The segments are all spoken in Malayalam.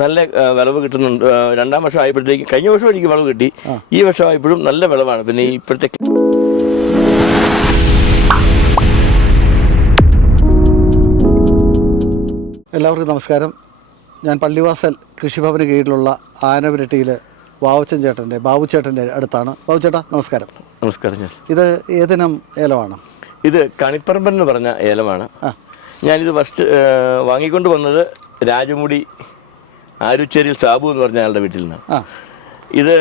നല്ല വിളവ് കിട്ടുന്നുണ്ട്. രണ്ടാം വർഷം ആയപ്പോഴത്തേക്ക് കഴിഞ്ഞ വർഷം എനിക്ക് വിളവ് കിട്ടി. ഈ വർഷം ആയപ്പോഴും നല്ല വിളവാണ്. പിന്നെ ഇപ്പോഴത്തേക്ക് ഇപ്പോഴത്തെ എല്ലാവർക്കും നമസ്കാരം. ഞാൻ പള്ളിവാസൽ കൃഷിഭവന് കീഴിലുള്ള ആനവരട്ടിയിൽ വാവുച്ചൻ ചേട്ടന്റെ ബാബു ചേട്ടന്റെ അടുത്താണ്. ബാബു ചേട്ടാ നമസ്കാരം. നമസ്കാരം ഇത് ഏതിനം ഏലമാണ്? ഇത് കണിപ്പറമ്പൻ എന്ന് പറഞ്ഞ ഏലമാണ്. ഞാനിത് ഫസ്റ്റ് വാങ്ങിക്കൊണ്ട് വന്നത് രാജമുടി ആരുച്ചേരിയിൽ സാബു എന്ന് പറഞ്ഞ ആളുടെ വീട്ടിൽ നിന്ന്. ഇത്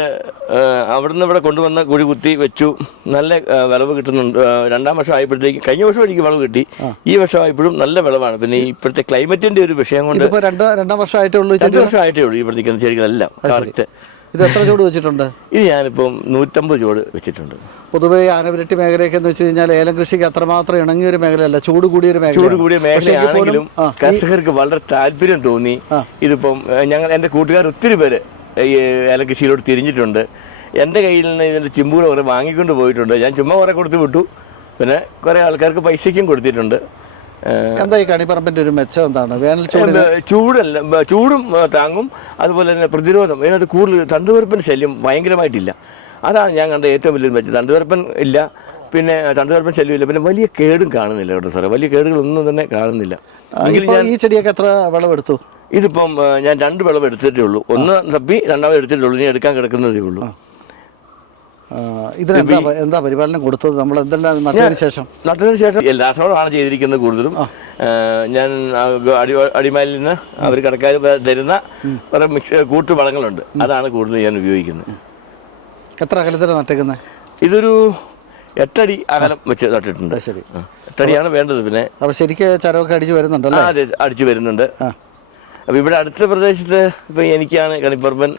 അവിടുന്ന് ഇവിടെ കൊണ്ടുവന്ന കുഴി കുത്തി വെച്ചു. നല്ല വിളവ് കിട്ടുന്നുണ്ട്. രണ്ടാം വർഷം ആയപ്പോഴത്തേക്ക് കഴിഞ്ഞ വർഷം എനിക്ക് വിളവ് കിട്ടി. ഈ വർഷം ആയപ്പോഴും നല്ല വിളവാണ്. പിന്നെ ഇപ്പോഴത്തെ ക്ലൈമറ്റിന്റെ ഒരു വിഷയം കൊണ്ട് രണ്ട് വർഷമായിട്ടേ ഉള്ളൂ രണ്ട് ചെടി വർഷം ആയിട്ടേ ഉള്ളൂ ഈ ചെടികളെല്ലാം. കറക്റ്റ് ഇത് എത്ര ചൂട് വെച്ചിട്ടുണ്ട്? ഇത് ഞാനിപ്പം നൂറ്റമ്പത് ചൂട് വെച്ചിട്ടുണ്ട്. പൊതുവേ ആനവിരട്ടി മേഖലയൊക്കെ എന്ന് വെച്ച് കഴിഞ്ഞാൽ ഏലം കൃഷിക്ക് അത്രമാത്രം ഇണങ്ങിയ ഒരു മേഖലയല്ല ചൂട് കൂടിയ ഒരു മേഖല ചൂട് കൂടിയ മേഖലയാണെങ്കിലും കർഷകർക്ക് വളരെ താല്പര്യം തോന്നി. ഇതിപ്പം ഞങ്ങൾ എന്റെ കൂട്ടുകാർ ഒത്തിരി പേര് ഈ ഏലം കൃഷിയിലോട്ട് തിരിഞ്ഞിട്ടുണ്ട്. എന്റെ കയ്യിൽ നിന്ന് ഇതിന്റെ ചിമ്പൂർ കുറേ വാങ്ങിക്കൊണ്ട് പോയിട്ടുണ്ട്. ഞാൻ ചുമ്മാ കുറേ കൊടുത്തു വിട്ടു. പിന്നെ കുറേ ആൾക്കാർക്ക് പൈസയ്ക്കും കൊടുത്തിട്ടുണ്ട്. എന്താ ഈ കണിപ്പറമ്പിന്റെ ഒരു മെച്ചം എന്താണ്? വേനൽ ചൂട് ചൂടല്ല ചൂടും താങ്ങും അതുപോലെ തന്നെ പ്രതിരോധം. ഇതിനകത്ത് കൂടുതൽ തണ്ടുപരപ്പൻ ശല്യം ഭയങ്കരമായിട്ടില്ല. അതാണ് ഞാൻ കണ്ട ഏറ്റവും വലിയൊരു മെച്ചം. തണ്ടുപരപ്പൻ ഇല്ല പിന്നെ തണ്ടുപരപ്പൻ ശല്യമില്ല. പിന്നെ വലിയ കേടും കാണുന്നില്ല കേട്ടോ സാറേ. വലിയ കേടുകളൊന്നും തന്നെ കാണുന്നില്ല. ഈ ചെടിയൊക്കെ എത്ര വിളവെടുത്തു? ഇതിപ്പം ഞാൻ രണ്ട് വിളവ് എടുത്തിട്ടേ ഉള്ളൂ. ഒന്ന് തപ്പി രണ്ടാമത് എടുത്തിട്ടേ ഉള്ളൂ. ഇനി എടുക്കാൻ കിടക്കുന്നതേ ഉള്ളൂ. ഇതിനെന്താ എന്താ പരിപാലനം കൊടുത്തത്? നമ്മൾ എന്തെല്ലാം നട്ടതിന് ശേഷം? നട്ടതിന് ശേഷം രാസവളമാണ് ചെയ്തിരിക്കുന്നത് കൂടുതലും. ഞാൻ അടി അടിമാലിൽ നിന്ന് അവർ കടക്കാർ തരുന്ന കുറേ മിക്സ് കൂട്ടുവളങ്ങളുണ്ട്. അതാണ് കൂടുതൽ ഞാൻ ഉപയോഗിക്കുന്നത്. എത്ര അകലത്തിലാണ് നട്ടേക്കുന്നത് ഇതൊരു എട്ടടി അകലം വെച്ച് നട്ടിട്ടുണ്ട്. ശരി. എട്ടടിയാണ് വേണ്ടത് പിന്നെ. അപ്പോൾ ശരിക്കും ചരവൊക്കെ അടിച്ച് വരുന്നുണ്ടല്ലോ? അതെ അടിച്ചു വരുന്നുണ്ട്. അപ്പോൾ ഇവിടെ അടുത്ത പ്രദേശത്ത് ഇപ്പം എനിക്കാണ് കണിപ്പറമ്പൻ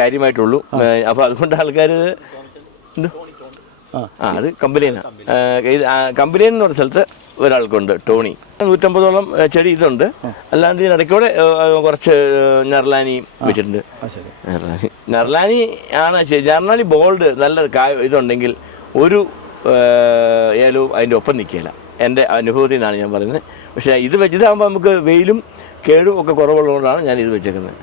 കാര്യമായിട്ടുള്ളൂ. അപ്പോൾ അതുകൊണ്ട് ആൾക്കാർ ആ. ആ അത് കമ്പലിയനാണ് കമ്പലിയൻ എന്ന് പറഞ്ഞ സ്ഥലത്ത് ഒരാൾക്കുണ്ട് ടോണി. നൂറ്റമ്പതോളം ചെടി ഇതുണ്ട്. അല്ലാണ്ട് ഇതിനിടയ്ക്കൂടെ കുറച്ച് നർലാനി വെച്ചിട്ടുണ്ട്. ഞർലാനി ഞർലാനി ആണ് നെർലാനി ബോൾഡ് നല്ല കായ ഇതുണ്ടെങ്കിൽ ഒരു ഏലവും അതിന്റെ ഒപ്പം നിൽക്കില്ല എന്റെ അനുഭവത്തിൽ നിന്നാണ് ഞാൻ പറയുന്നത്. പക്ഷേ ഇത് വെച്ചതാകുമ്പോൾ നമുക്ക് വെയിലും കേടും ഒക്കെ കുറവുള്ളതുകൊണ്ടാണ് ഞാൻ ഇത് വെച്ചേക്കുന്നത്.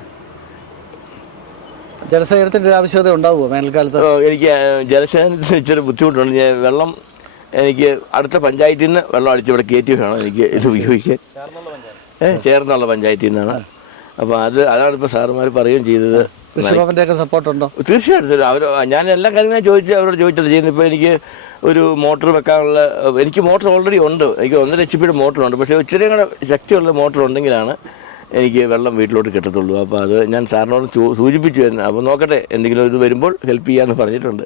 ജലസേചനത്തിന്റെ ഒരു ആവശ്യകത ഉണ്ടാവുമോ വേനൽക്കാലത്ത്? എനിക്ക് ജലസേചനത്തിന് ഇച്ചിരി ബുദ്ധിമുട്ടുണ്ട്. ഞാൻ വെള്ളം എനിക്ക് അടുത്ത പഞ്ചായത്തിൽ നിന്ന് വെള്ളം അടിച്ച് ഇവിടെ കയറ്റി വേണം എനിക്ക് ഇത് ഉപയോഗിക്കാൻ. ഏഹ് ചേർന്നുള്ള പഞ്ചായത്തിൽ നിന്നാണ്. അപ്പോൾ അത് അതാണ് ഇപ്പോൾ സാറുമാർ പറയുകയും ചെയ്തത്. കൃഷിഭവന്റെ ഒക്കെ സപ്പോർട്ട് ഉണ്ടോ തീർച്ചയായിട്ടും. അവർ ഞാൻ എല്ലാ കാര്യങ്ങളും ചോദിച്ച് അവരോട് ചോദിച്ചത് ചെയ്യുന്നത് ഇപ്പോൾ എനിക്ക് ഒരു മോട്ടർ വെക്കാനുള്ള എനിക്ക് മോട്ടർ ഓൾറെഡി ഉണ്ട്. എനിക്ക് ഒന്നര എച്ച് പിയുടെ മോട്ടറുണ്ട്. പക്ഷേ ഇച്ചിരി കൂടെ ശക്തിയുള്ള മോട്ടർ ഉണ്ടെങ്കിലാണ് എനിക്ക് വെള്ളം വീട്ടിലോട്ട് കിട്ടത്തുള്ളൂ. അപ്പോൾ അത് ഞാൻ സാറിനോട് സൂചിപ്പിച്ചു തന്നെ. അപ്പോൾ നോക്കട്ടെ എന്തെങ്കിലും ഇത് വരുമ്പോൾ ഹെൽപ്പ് ചെയ്യാമെന്ന് പറഞ്ഞിട്ടുണ്ട്.